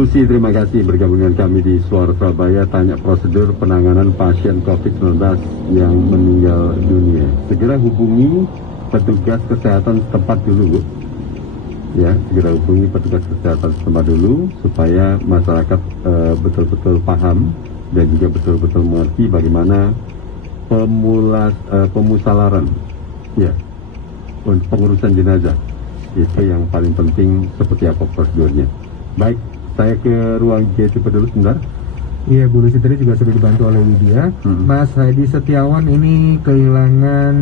Lucy, terima kasih bergabung dengan kami di Suara Surabaya. Tanya prosedur penanganan pasien COVID-19 yang meninggal dunia. Segera hubungi petugas kesehatan setempat dulu, Bu. Ya, segera hubungi petugas kesehatan setempat dulu supaya masyarakat betul-betul paham dan juga betul-betul mengerti bagaimana pemusalaran, ya, untuk pengurusan jenazah. Itu yang paling penting, seperti apa prosedurnya. Baik, saya ke ruang GTP dulu sebentar. Iya, Bu Lucy tadi juga sudah dibantu oleh Widya. Mas Hadi Setiawan ini kehilangan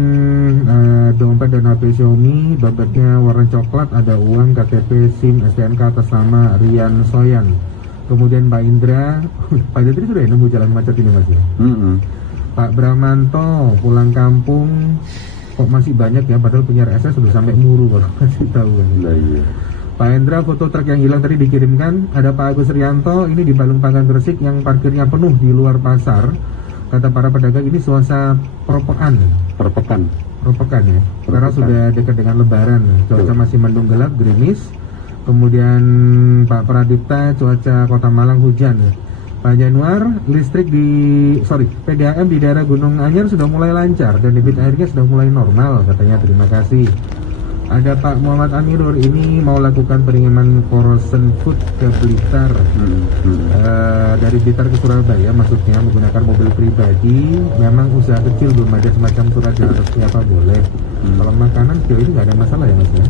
dompet dan HP Xiaomi, dompetnya warna coklat, ada uang, KTP, SIM, STNK atas nama Rian Soyan. Kemudian Pak Indra, Pak Indra sudah nemu jalan macet ini Mas ya? Pak Bramanto pulang kampung kok masih banyak ya, padahal punya RSS sudah sampai Muru kalau masih tahu kan. Nah, iya. Pak Hendra, foto truk yang hilang tadi dikirimkan. Ada Pak Agus Rianto, ini di Balung Panggang Gresik yang parkirnya penuh di luar pasar. Kata para pedagang ini suasana perpekan ya, karena sudah dekat dengan Lebaran. Cuaca masih mendung gelap, gerimis. Kemudian Pak Pradipta, cuaca Kota Malang hujan. Pak Januar, PDAM di daerah Gunung Anyar sudah mulai lancar dan debit airnya sudah mulai normal, katanya. Terima kasih. Ada Pak Muhammad Amirur, ini mau lakukan pengiriman frozen food ke Blitar, dari Blitar ke Surabaya, maksudnya menggunakan mobil pribadi. Memang usaha kecil, belum ada semacam surat jalan resmi apa boleh. Kalau makanan sejauh ini nggak ada masalah ya Mas ya.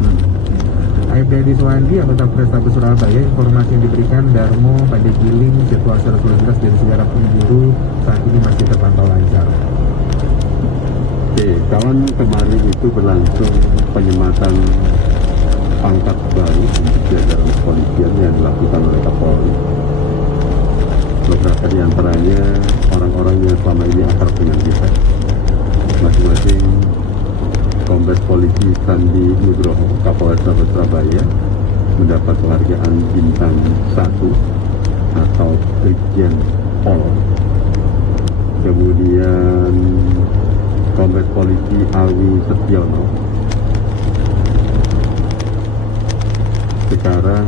Aibda di Suwandi, anggota Prestabes Surabaya, informasi yang diberikan Darmo pada Giling, situasi lalu lintas dan sejarah penjuru saat ini masih terpantau lancar. Oke, kawan, kemarin itu berlangsung penyematan pangkat baru untuk jajaran kepolisian yang dilakukan oleh Kapolri. Beberapa di antaranya orang-orang yang selama ini akrab dengan kita. Masing-masing Kombes Polisi Sandi Nugroho, Kapolrestabes Surabaya, mendapat penghargaan bintang 1 atau Brigjen Pol. Kemudian Kombes Polisi Alwi Setiono sekarang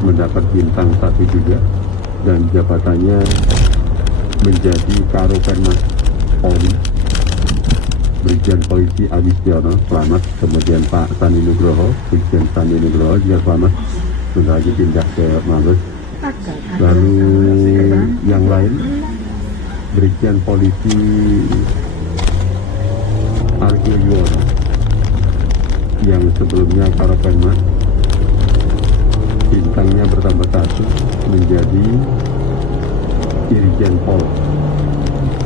mendapat bintang 1 juga, dan jabatannya menjadi Karopenmas Polri. Brigjen Polisi Alwi Setiono, selamat. Kemudian Pak Sandi Nugroho, Brigjen Sandi Nugroho juga selamat, sudah lagi pindah ke Mabes. Lalu yang lain, Brigjen Polisi Argo Yuwono yang sebelumnya Karopenmas, bintangnya bertambah 1 menjadi Irjen Pol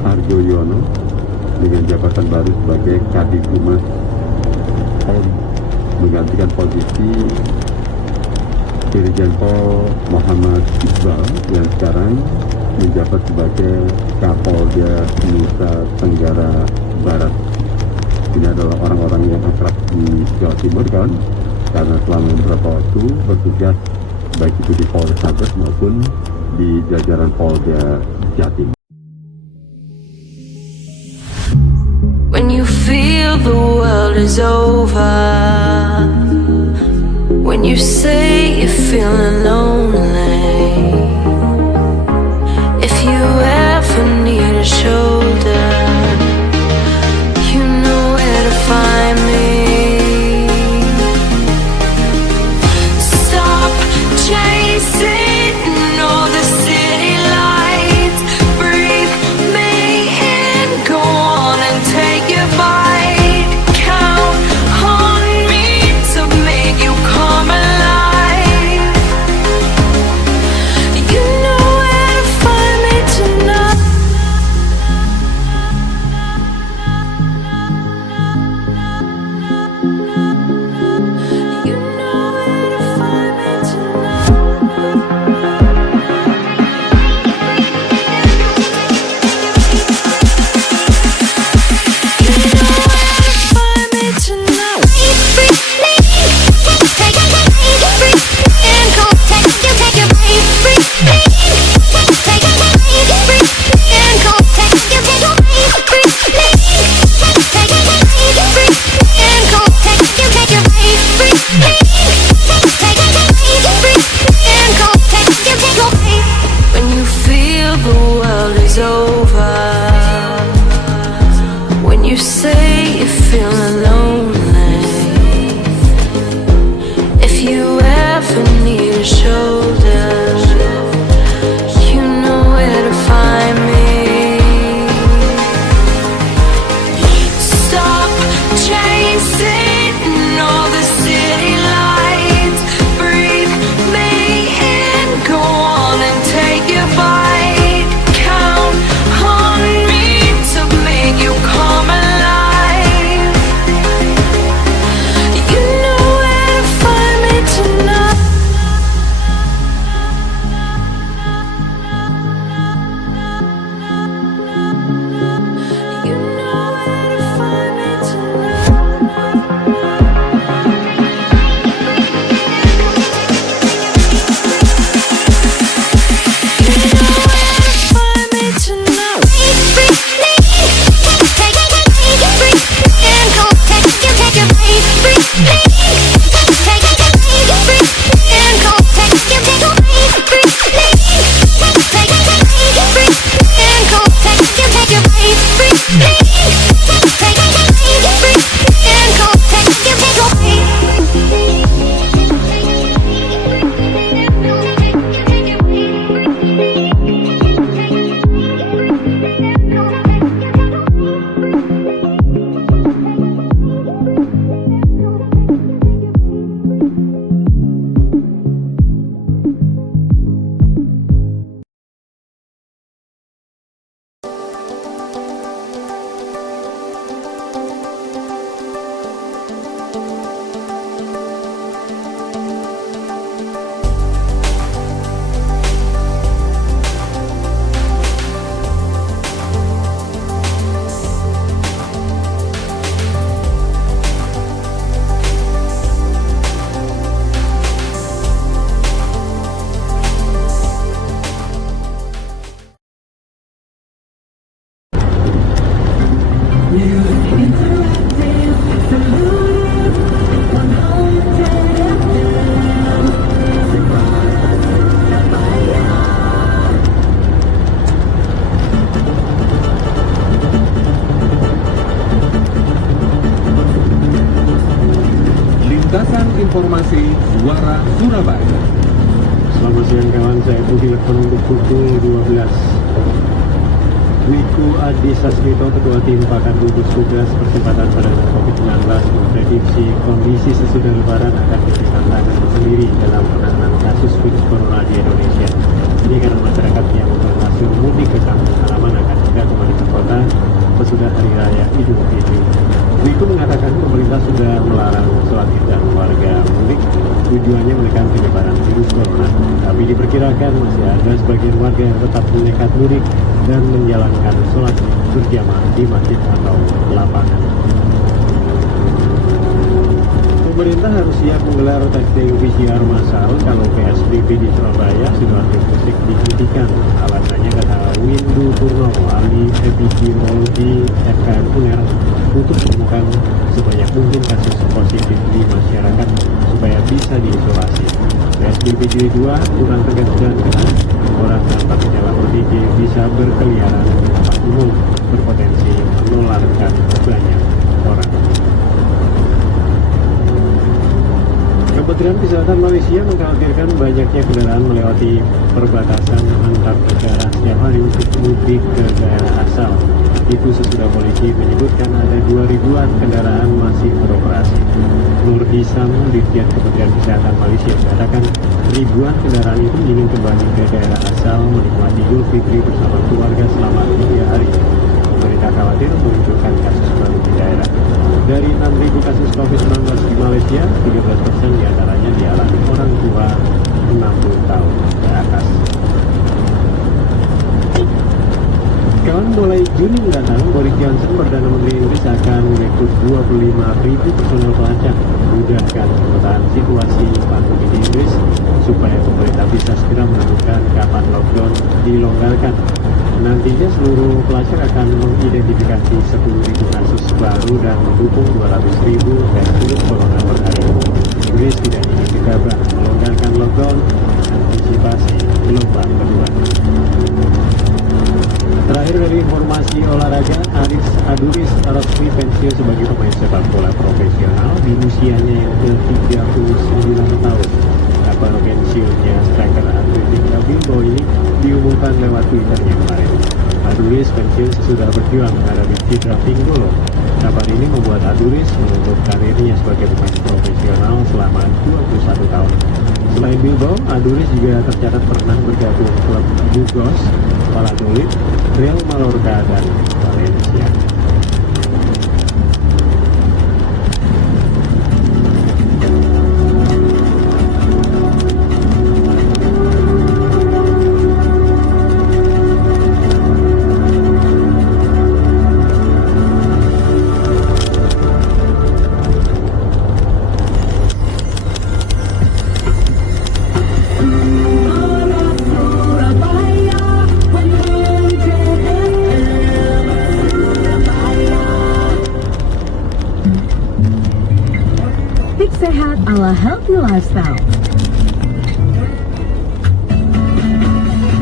Argo Yuwono dengan jabatan baru sebagai Kadif Humas Polri, menggantikan posisi Irjen Pol Muhammad Iqbal yang sekarang menjabat sebagai Kapolda Nusa Tenggara Barat. Ini adalah orang-orang yang akrab di Jawa Timur kan, karena selama beberapa waktu bertugas baik itu di Polrestabes maupun di jajaran Polda Jatim. When you feel the world is over, when you say you're feeling lonely, if you ever need a shoulder, find me. Stop chasing all the city lights. Breathe me in. Go on and take your bite. Count on me to make you come alive. You know where to find me tonight. is over. When you say you're feeling lonely, if you ever need a shoulder, you know where to find me. Stop chasing all the city lights. Breathe me in, go on and take your bite. Count on me to make you come alive. You know where to find me tonight. You know where to find me tonight. Find me tonight. Lintasan Informasi Suara Surabaya. Selamat siang kawan, saya Budi Lekon untuk pukul 12. Wiku Adi Sasmito, Ketua Tim Pakar Gugus Tugas Percepatan Penanganan COVID-19 memprediksi kondisi sesudah Lebaran akan menjadi tantangan sendiri dalam penanganan kasus virus corona di Indonesia. Ini karena masyarakat yang berhasil mudik ke kampung halaman akan segera kembali ke kota sesudah Hari Raya Idul Fitri. Wiku mengatakan pemerintah sudah melarang sholat id dan warga mudik tujuannya menekan penyebaran virus corona. Tapi diperkirakan masih ada sebagian warga yang tetap nekat mudik dan menjalankan sholat berjamaah di masjid atau lapangan. Pemerintah harus siap menggelar testing PCR massal kalau PSBB di Surabaya Sidoarjo Gresik dihentikan. Alasannya kata Windu Purnomo, ahli epidemiologi FKN UNER, untuk menemukan sebanyak mungkin kasus positif di masyarakat supaya bisa diisolasi. PSBB jilid 2 kurang tegas dan ketat. Orang tanpa gejala ODP bisa berkeliaran di tempat umum, berpotensi menularkan banyak orang. Kementerian Kesehatan Malaysia mengkhawatirkan banyaknya kendaraan melewati perbatasan antar negara setiap hari untuk mudik ke daerah asal. Itu sesudah polisi menyebutkan ada 2.000-an kendaraan masih beroperasi. Nur Hisam, Dirjen Kementerian Kesehatan Malaysia, mengatakan ribuan kendaraan itu ingin kembali ke daerah asal menikmati Idul Fitri bersama keluarga selama 3 hari. Pemerintah khawatir memunculkan kasus baru di daerah. Dari 6.000 kasus COVID-19 di Malaysia, 13% diantaranya dialami orang tua 60 tahun ke atas. Kawan, mulai Juni mendatang, Boris Johnson, Perdana Menteri Inggris, akan merekrut 25.000 personel pelacak memudahkan pemetaan situasi pandemi di Inggris supaya pemerintah bisa segera menentukan kapan lockdown dilonggarkan. Nantinya seluruh pelacak akan mengidentifikasi 10.000 kasus baru dan mendukung 200.000 tes virus corona per hari. Inggris tidak ingin gegabah melonggarkan lockdown antisipasi gelombang kedua. Terakhir dari informasi olahraga, Aris Aduris resmi pensiun sebagai pemain sepak bola profesional di usianya yang ke-39 tahun. Kabar pensiunnya striker Atletico Bilbao ini diumumkan lewat Twitternya kemarin. Aduris pensiun sesudah berjuang menghadapi cedera pinggul. Kabar ini membuat Aduris menutup karirnya sebagai pemain profesional selama 21 tahun. Selain Bilbao, Aduris juga tercatat pernah bergabung klub Burgos, Valladolid, Real Mallorca, dan Valencia. Sehat ala healthy lifestyle.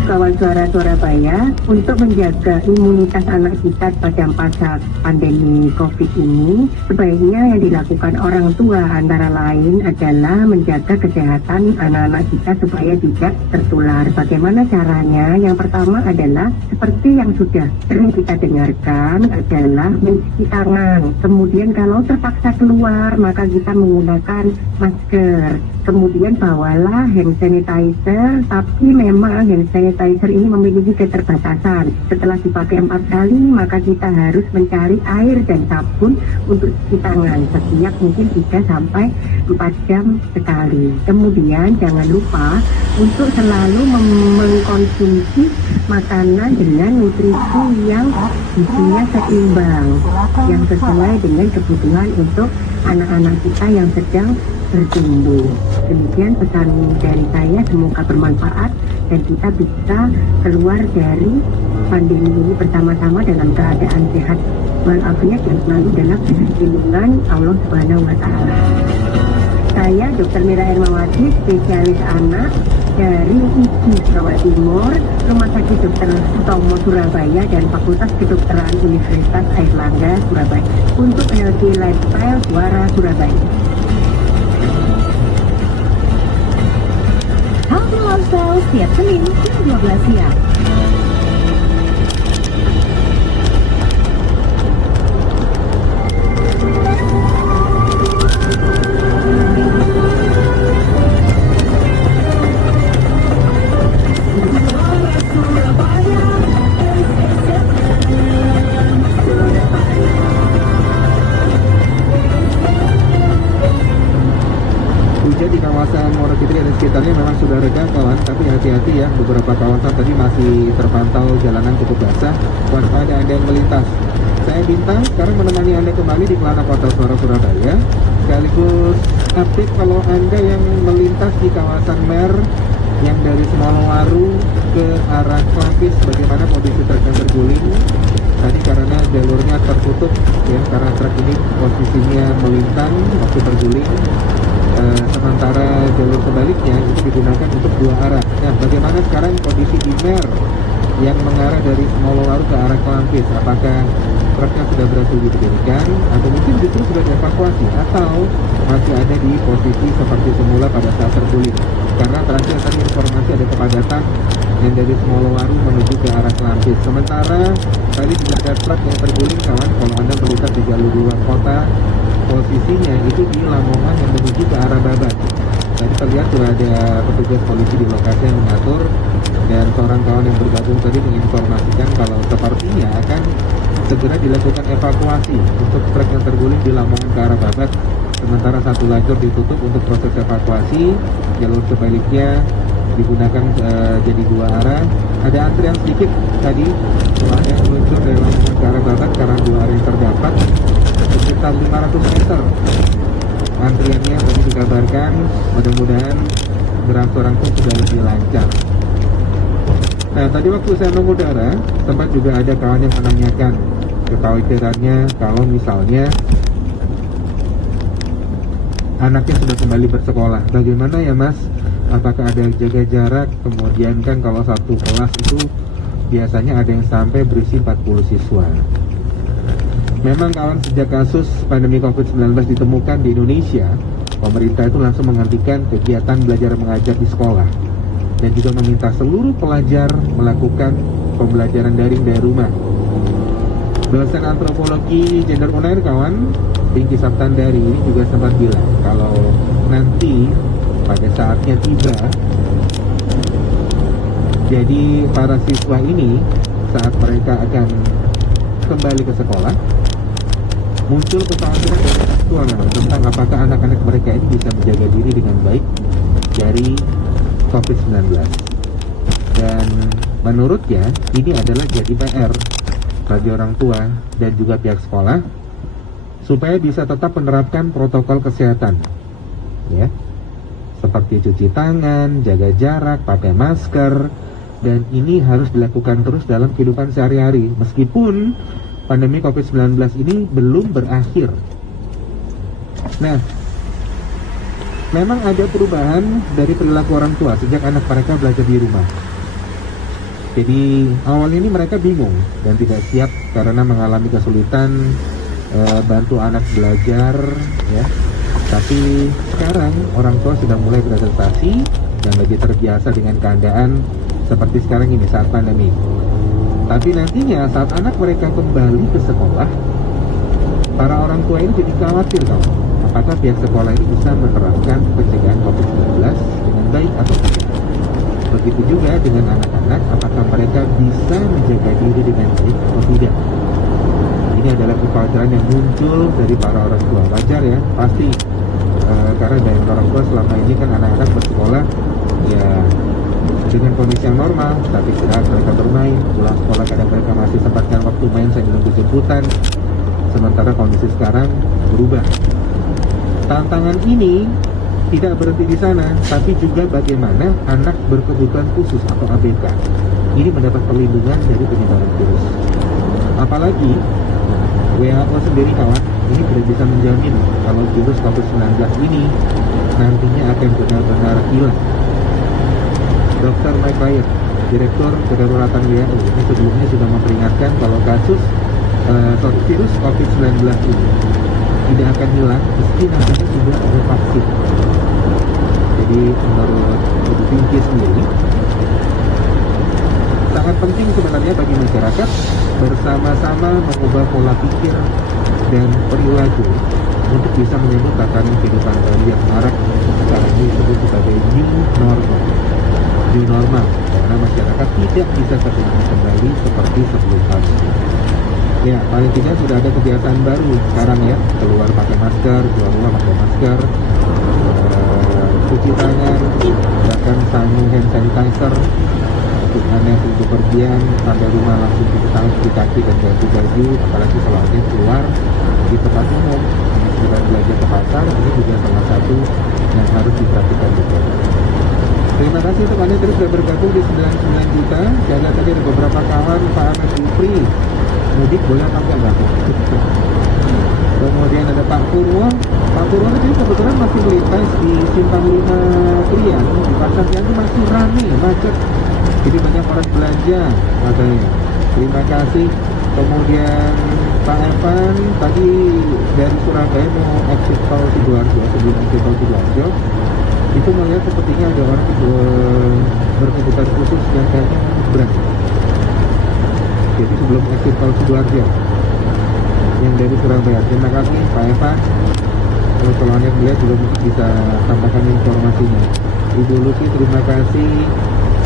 Kawan Suara Surabaya, untuk menjaga imunitas anak kita pada masa pandemi COVID ini, sebaiknya yang dilakukan orang tua antara lain adalah menjaga kesehatan anak-anak kita supaya tidak tertular. Bagaimana caranya? Yang pertama adalah seperti yang sudah sering kita dengarkan adalah mencuci tangan. Kemudian kalau terpaksa keluar, maka kita menggunakan masker. Kemudian bawalah hand sanitizer, tapi memang hand sanitizer ini memiliki keterbatasan. Setelah dipakai 4 kali, maka kita harus mencari air dan sabun untuk cuci tangan setiap mungkin 3 sampai 4 jam sekali. Kemudian jangan lupa untuk selalu mengkonsumsi makanan dengan nutrisi yang gizinya seimbang, yang sesuai dengan kebutuhan untuk anak-anak kita yang sedang bertumbuh. Demikian pesan dari saya, semoga bermanfaat dan kita bisa keluar dari pandemi ini bersama-sama dalam keadaan sehat walafiat dan selalu dalam lindungan Allah Subhanahu wa Ta'ala. Saya Dr. Mira Ermawati, spesialis anak dari IGI Jawa Timur, Rumah Sakit Dr. Sutomo Surabaya dan Fakultas Kedokteran Universitas Airlangga Surabaya untuk Healthy Lifestyle Suara Surabaya. Healthy Lifestyle setiap Senin jam 12 siang. Hujan di kawasan Wonogiri dan sekitarnya memang sudah reda kawan, tapi hati-hati ya, beberapa kawasan tadi masih terpantau jalanan cukup basah, waspada Anda yang melintas. Saya Bintang, sekarang menemani Anda kembali di Pelana Kota Suara Surabaya, sekaligus update kalau Anda yang melintas di kawasan Mer, yang dari Semolowaru ke arah Klampis, bagaimana kondisi truk yang terguling. Tadi karena jalurnya tertutup ya, karena truk ini posisinya melintang waktu terguling. Sementara jalur sebaliknya itu digunakan untuk 2 arah. Nah, bagaimana sekarang kondisi di Mer yang mengarah dari Semolowaru ke arah Klampis? Apakah truknya sudah berhasil diberikan atau mungkin justru sudah dievakuasi atau masih ada di posisi seperti semula pada saat terguling? Karena terakhir tadi informasi ada kepadatan yang dari Semolowaru menuju ke arah Klampis. Sementara tadi juga ada truk yang terguling kawan, kalau Anda melihat di jalur luar kota, posisinya itu di Lamongan yang menuju ke arah Babat. Tadi terlihat sudah ada petugas polisi di lokasi yang mengatur, dan seorang kawan yang bergabung tadi menginformasikan kalau sepertinya akan segera dilakukan evakuasi untuk truk yang terguling di Lamongan ke arah Babat. Sementara satu lajur ditutup untuk proses evakuasi, jalur sebaliknya digunakan jadi 2 arah. Ada antrian sedikit tadi setelah yang meluncur dari Lamongan ke arah Babat karena 2 arah yang terdapat sekitar 500 meter antriannya tadi dikabarkan. Mudah-mudahan berangsur-angsur sudah lebih lancar. Nah, tadi waktu saya mengudara sempat juga ada kawan yang menanyakan kekhawatirannya kalau misalnya anaknya sudah kembali bersekolah, bagaimana ya Mas? Apakah ada jaga jarak? Kemudian kan kalau satu kelas itu biasanya ada yang sampai berisi 40 siswa. Memang kawan, sejak kasus pandemi COVID-19 ditemukan di Indonesia, pemerintah itu langsung menghentikan kegiatan belajar mengajar di sekolah dan juga meminta seluruh pelajar melakukan pembelajaran daring dari rumah. Dosen antropologi gender unair kawan, Pinky Saptandari ini juga sempat bilang kalau nanti pada saatnya tiba, jadi para siswa ini saat mereka akan kembali ke sekolah, muncul kekhawatiran dari orang tua tentang apakah anak-anak mereka ini bisa menjaga diri dengan baik dari COVID-19. Dan menurutnya ini adalah jadi PR bagi orang tua dan juga pihak sekolah supaya bisa tetap menerapkan protokol kesehatan, ya, seperti cuci tangan, jaga jarak, pakai masker, dan ini harus dilakukan terus dalam kehidupan sehari-hari meskipun pandemi COVID-19 ini belum berakhir. Nah, memang ada perubahan dari perilaku orang tua sejak anak mereka belajar di rumah. Jadi awal ini mereka bingung dan tidak siap karena mengalami kesulitan bantu anak belajar, ya. Tapi sekarang orang tua sudah mulai beradaptasi dan lebih terbiasa dengan keadaan seperti sekarang ini saat pandemi. Tapi nantinya saat anak mereka kembali ke sekolah, para orang tua ini jadi khawatir kawan, apakah pihak sekolah ini bisa menerapkan pencegahan COVID-19 dengan baik atau tidak. Begitu juga dengan anak-anak, apakah mereka bisa menjaga diri dengan baik atau tidak. Ini adalah kekhawatiran yang muncul dari para orang tua. Wajar ya, pasti karena dari orang tua selama ini kan anak-anak bersekolah ya dengan kondisi yang normal, tapi istirahat mereka bermain, pulang sekolah kadang mereka masih sempatkan waktu main sambil nunggu jemputan. Sementara kondisi sekarang berubah. Tantangan ini tidak berhenti di sana, tapi juga bagaimana anak berkebutuhan khusus atau ABK ini mendapat perlindungan dari penyebaran virus. Apalagi WHO sendiri kawan, ini tidak bisa menjamin kalau virus COVID-19 ini nantinya akan benar-benar hilang. Dr. Mike Bayer, Direktur Kedaruratan WHO, ini sebelumnya sudah memperingatkan kalau kasus virus COVID-19 ini tidak akan hilang meski nantinya sudah ada vaksin. Jadi menurut Ibu Pinky sendiri, sangat penting sebenarnya bagi masyarakat bersama-sama mengubah pola pikir dan perilaku untuk bisa menyambut tatanan kehidupan baru yang marak sekarang ini disebut sebagai new normal. New normal karena masyarakat tidak bisa kembali seperti sebelum pandemi. Ya, paling tidak sudah ada kebiasaan baru sekarang ya, keluar pakai masker, keluar rumah pakai masker, cuci tangan, bahkan sangu hand sanitizer untuk Anda yang bepergian sampai rumah langsung cuci tangan, cuci kaki dan ganti baju, apalagi kalau Anda keluar di tempat umum, sekedar belanja ke pasar, ini juga salah satu yang harus diperhatikan betul. Terima kasih untuk Anda terus sudah bergabung di 99 juta. Jaga tadi ada beberapa kawan, Pak Ahmed Jufri, mudik boleh apa enggak Pak? Kemudian ada Pak Purwo. Pak Purwo ini kebetulan masih melintas di Simpang 5 Prian, di Pasar Jati masih ramai, macet. Jadi banyak orang belanja katanya. Terima kasih. Kemudian Pak Evan tadi dari Surabaya mau exit tol Sidoarjo, sebelum exit tol Sidoarjo itu melihat sepertinya ada orang berkebutuhan khusus yang kayaknya nyebrang. Jadi sebelum exit tol Sidoarjo yang dari Surabaya. Terima kasih Pak Evan. Kalau Anda melihat juga mungkin bisa tambahkan informasinya. Ibu Lucy terima kasih.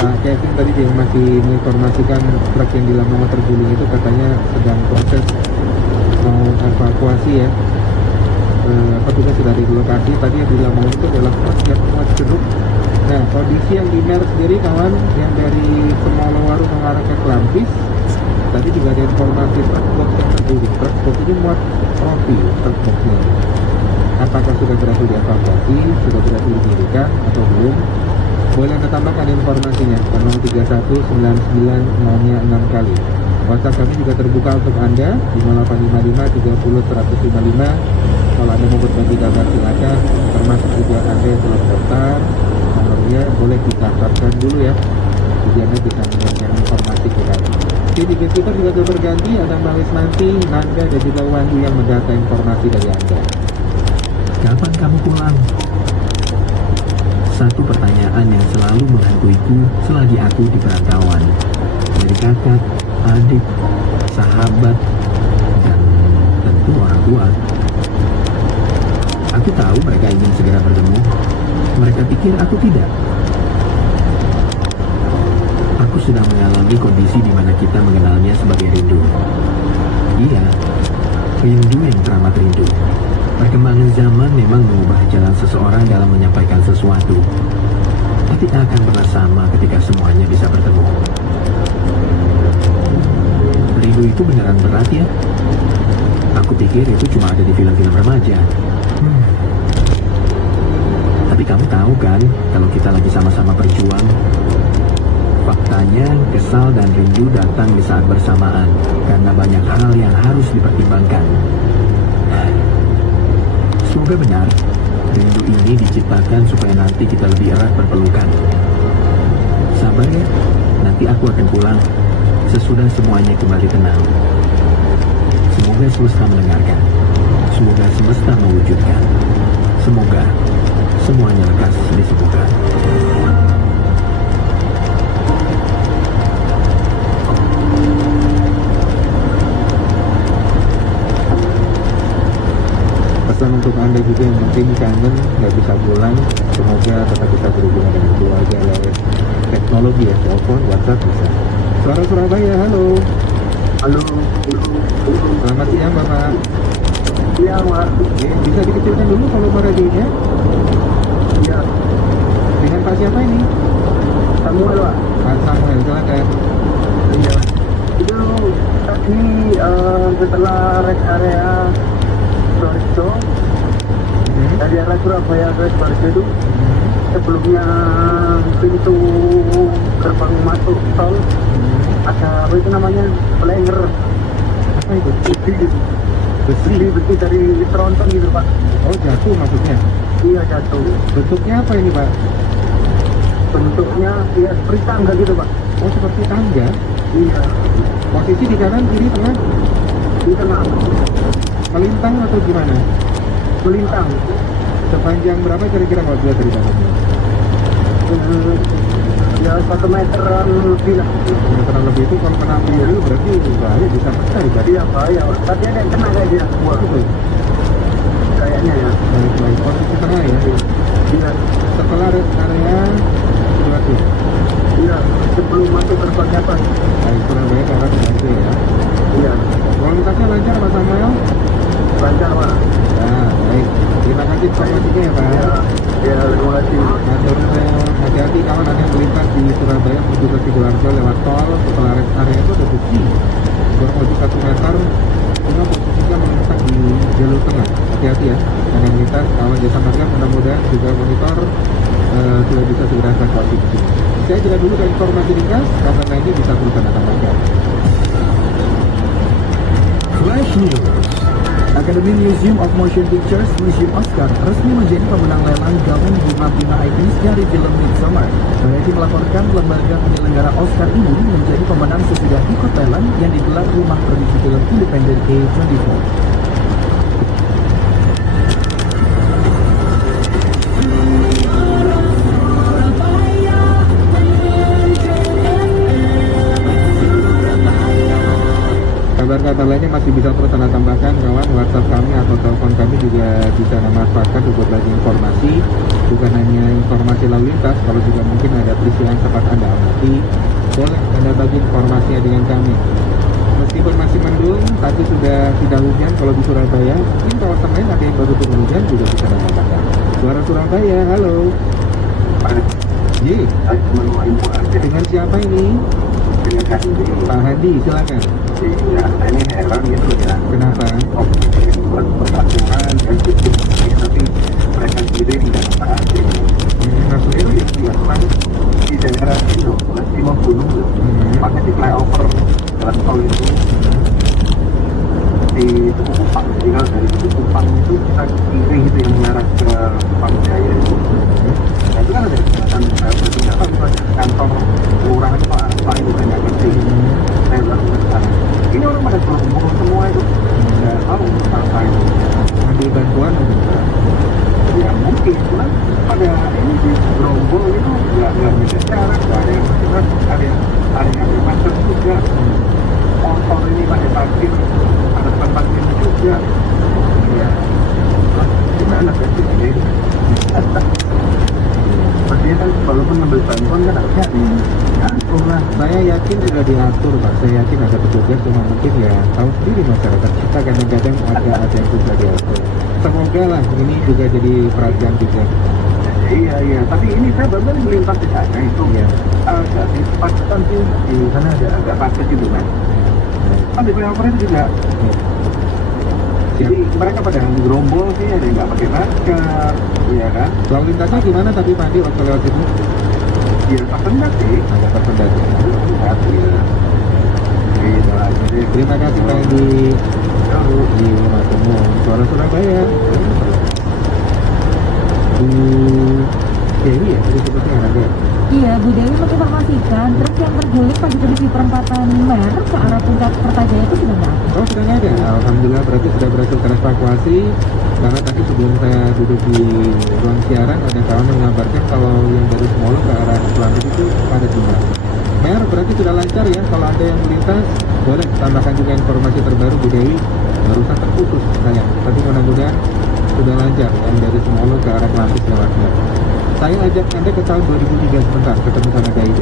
Pak Kevin tadi yang masih menginformasikan truk yang di Lamongan terguling itu katanya sedang proses mau evakuasi ya. Petugas sudah di lokasi. Tadi yang di Lamongan itu adalah truk yang muat jeruk. Nah, kondisi yang di Mer sendiri kawan, yang dari Semolowaru mengarah ke Klampis, tadi juga ada informasi truk box yang terguling. Truk box ini muat roti, truk boxnya. Apakah sudah berhasil dievakuasi, sudah berhasil didirikan atau belum? Boleh Anda tambahkan informasinya ke 0319906 kali. WhatsApp kami juga terbuka untuk Anda di 0855 30 155. Kalau Anda mau berbagi kabar silakan, termasuk juga Anda yang telah daftar, nomornya boleh didaftarkan dulu ya, jadi Anda bisa memberikan informasi ke kami. Oke, di game kita juga berganti, ada Mbak Wismanti, Nanda, dan juga Wandi yang mendata informasi dari Anda. Kapan kamu pulang? Satu pertanyaan yang selalu menghantuiku selagi aku di perantauan. Dari kakak, adik, sahabat, dan tentu orang tua. Aku tahu mereka ingin segera bertemu. Mereka pikir aku tidak. Aku sedang mengalami kondisi di mana kita mengenalnya sebagai rindu. Iya, rindu yang teramat rindu. Perkembangan zaman memang mengubah jalan seseorang dalam menyampaikan sesuatu. Tapi tak akan pernah sama ketika semuanya bisa bertemu. Rindu itu beneran berat ya? Aku pikir itu cuma ada di film-film remaja. Tapi kamu tahu kan, kalau kita lagi sama-sama berjuang, faktanya kesal dan rindu datang di saat bersamaan karena banyak hal yang harus dipertimbangkan. Semoga benar, rindu ini diciptakan supaya nanti kita lebih erat berpelukan. Sabar ya, nanti aku akan pulang sesudah semuanya kembali tenang. Semoga semesta mendengarkan. Semoga semesta mewujudkan. Semoga semuanya lekas disembuhkan. Pesan untuk Anda juga yang mungkin kangen, nggak bisa pulang, semoga tetap bisa berhubungan dengan keluarga lewat teknologi ya, telepon, WhatsApp bisa. Suara Surabaya, halo. Halo. Selamat siang Bapak. Iya, Pak. Oke, bisa dikecilkan dulu volume radionya? Iya. Dengan Pak siapa ini? Samuel, Pak. Pak Samuel, silakan. Iya. Itu tadi setelah rest area Sidoarjo, dari arah Surabaya ke Sidoarjo itu, sebelumnya pintu gerbang masuk tol ada apa itu namanya, flanger. Apa itu? Besi dari tronton gitu, Pak. Oh, jatuh maksudnya? Iya, jatuh. Bentuknya apa ini Pak? Bentuknya ya seperti tangga gitu, Pak. Oh, seperti tangga? Iya, Posisi di kanan, kiri, tengah? di tengah. Melintang atau gimana? Melintang. Sepanjang berapa kira-kira kalau dilihat dari dalamnya? Ya 1 meteran lebih lah. Meteran lebih itu kalau kena peluru berarti bahaya, bisa pecah ya? Iya, bahaya. Tadi ada yang kena kayaknya. Wah, Betul. kayaknya ya. Baik, posisi tengah ya. Iya, Setelah rest area Sidoarjo. iya. Sebelum masuk gerbangnya, Pak. Baik, Surabaya ke arah Sidoarjo ya. Iya, Lalu lintasnya lancar Pak Samuel? lancar, Pak. Nah, baik. Terima kasih informasinya ya Pak. Iya, iya, terima kasih. Matur hati-hati kawan ada yang melintas di Surabaya menuju ke Sidoarjo lewat tol. Setelah rest area itu ada besi kurang lebih 1 meter, sehingga posisinya mengesak di jalur tengah. Hati-hati ya, ada yang melintas. Kawan jasa marga mudah-mudahan juga monitor sudah bisa segera evakuasi. Saya jeda dulu ke informasi ringkas, kabar lainnya bisa terus Anda tambahkan. Flash News. Academy Museum of Motion Pictures Museum Oscar resmi menjadi pemenang lelang gaun bunga-bunga ikonis dari film Midsommar. Variety melaporkan lembaga penyelenggara Oscar ini menjadi pemenang sesudah ikut lelang yang digelar Rumah Produksi Film Independen A24. Kabar-kabar lainnya masih bisa terus Anda tambahkan kawan. WhatsApp kami atau telepon kami juga bisa Anda manfaatkan untuk bagi informasi. Bukan hanya informasi lalu lintas, kalau juga mungkin ada peristiwa yang sempat Anda amati, boleh Anda bagi informasinya dengan kami. Meskipun masih mendung, tapi sudah tidak hujan kalau di Surabaya. Mungkin kawasan lain ada yang baru turun hujan juga bisa Anda tambahkan. Suara Surabaya, halo. Ji, dengan siapa ini? Pak Hadi, silakan. Iya, ini heran gitu ya. Kenapa? Buat peraturan yang cukup, tapi mereka sendiri tidak taati. Maksudnya Itu yang dilakukan di daerah itu masih membunuh, pakai di flyover jalan tol itu di Tugu Kupang, tinggal dari Tugu Kupang itu kita kiri itu yang mengarah ke Pamjaya itu. Nah itu kan ada kesempatan bertindakan kantor kelurahan Pak itu kan nggak ngerti. Saya bilang berkumpul semua itu nggak tahu apa itu. Ambil bantuan atau enggak? Ya mungkin cuma pada ini sih gerombol itu nggak bisa jarak, nggak ada yang masuk, ada yang ambil masker juga, motor ini pada parkir, ada tempat parkir juga. Ya gimana sih ini? Pastinya kan walaupun ngambil bantuan kan harusnya diatur lah. Saya yakin sudah diatur Pak, saya yakin ada petugas, cuma mungkin ya tahu sendiri masyarakat kita kadang-kadang ada yang susah diatur. Semoga lah ini juga jadi perhatian juga. Iya, tapi ini saya baru melintas di sana itu. Iya. Di Pakistan sih di sana agak padat gitu kan. Kan di Singapura itu juga. Jadi mereka pada gerombol sih, ada yang nggak pakai masker, iya kan? Lalu lintasnya gimana tapi Pak Andi waktu lewat itu? Ya tersendat sih. Ada tersendat. Tersendat ya. Gitu aja deh. Terima kasih Pak Andi. Di Rumah Temu Suara Surabaya. Bu Dewi ya, tadi seperti ada. Iya, Bu Dewi menginformasikan truk yang terguling pas itu di perempatan Mer ke arah puncak Kertajaya itu sudah nggak ada. Oh sudah nggak ada. Alhamdulillah berarti sudah berhasil terevakuasi. Karena tadi sebelum saya duduk di ruang siaran ada kawan yang mengabarkan kalau yang dari Semolo ke arah Selamat itu pada juga. Mer berarti sudah lancar ya. Kalau ada yang melintas boleh tambahkan juga informasi terbaru Bu Dewi. Barusan terputus sayang. Tapi mudah-mudahan sudah lancar yang dari Semolo ke arah Klampis lewat Mer. Saya ajak Anda ke tahun 2003 sebentar ketemu sama Gaide.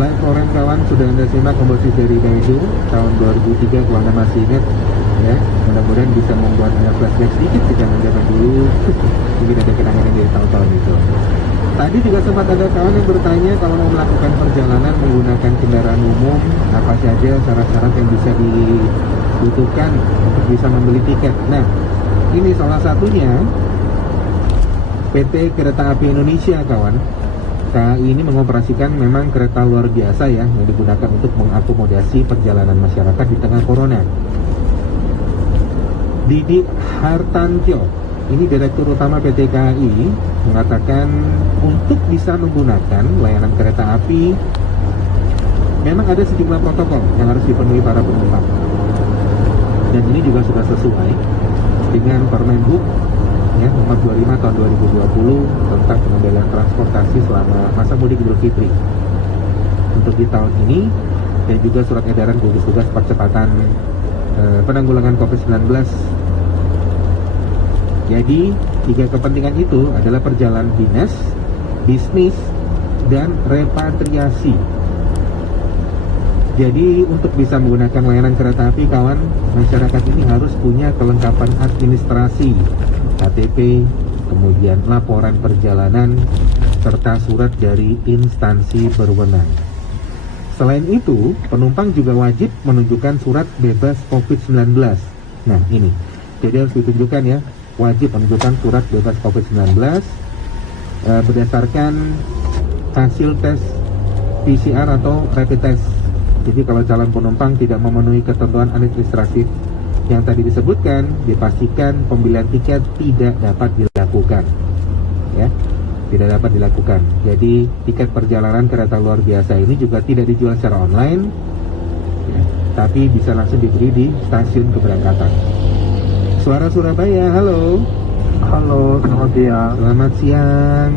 live Loren kawan sudah Anda simak komposisi dari Daedu tahun 2003 kalau Anda masih ingat ya. Mudah-mudahan bisa membuat Anda flashback sedikit ke zaman dulu. Mungkin ada kenangan dari tahun-tahun itu. Tadi juga sempat ada kawan yang bertanya kalau mau melakukan perjalanan menggunakan kendaraan umum, apa saja syarat-syarat yang bisa dibutuhkan untuk bisa membeli tiket. Nah, ini salah satunya PT Kereta Api Indonesia kawan. KAI ini mengoperasikan memang kereta luar biasa ya, yang digunakan untuk mengakomodasi perjalanan masyarakat di tengah corona. Didi Hartantyo, ini Direktur Utama PT KAI, mengatakan untuk bisa menggunakan layanan kereta api memang ada sejumlah protokol yang harus dipenuhi para penumpang. Dan ini juga sudah sesuai dengan Permenhub ya, nomor 25 tahun 2020 tentang pengendalian transportasi selama masa mudik Idul Fitri. Untuk di tahun ini dan juga surat edaran gugus tugas percepatan penanggulangan COVID-19. Jadi, 3 kepentingan itu adalah perjalanan dinas, bisnis, dan repatriasi. Jadi, untuk bisa menggunakan layanan kereta api, kawan, masyarakat ini harus punya kelengkapan administrasi, KTP, kemudian laporan perjalanan, serta surat dari instansi berwenang. Selain itu, penumpang juga wajib menunjukkan surat bebas COVID-19. Nah, ini. Jadi harus ditunjukkan ya, wajib menunjukkan surat bebas COVID-19 berdasarkan hasil tes PCR atau rapid test. Jadi kalau calon penumpang tidak memenuhi ketentuan administratif yang tadi disebutkan, dipastikan pembelian tiket tidak dapat dilakukan. Ya, tidak dapat dilakukan. Jadi tiket perjalanan kereta luar biasa ini juga tidak dijual secara online, ya, tapi bisa langsung dibeli di stasiun keberangkatan. Suara Surabaya, halo. Halo, selamat siang. Selamat siang.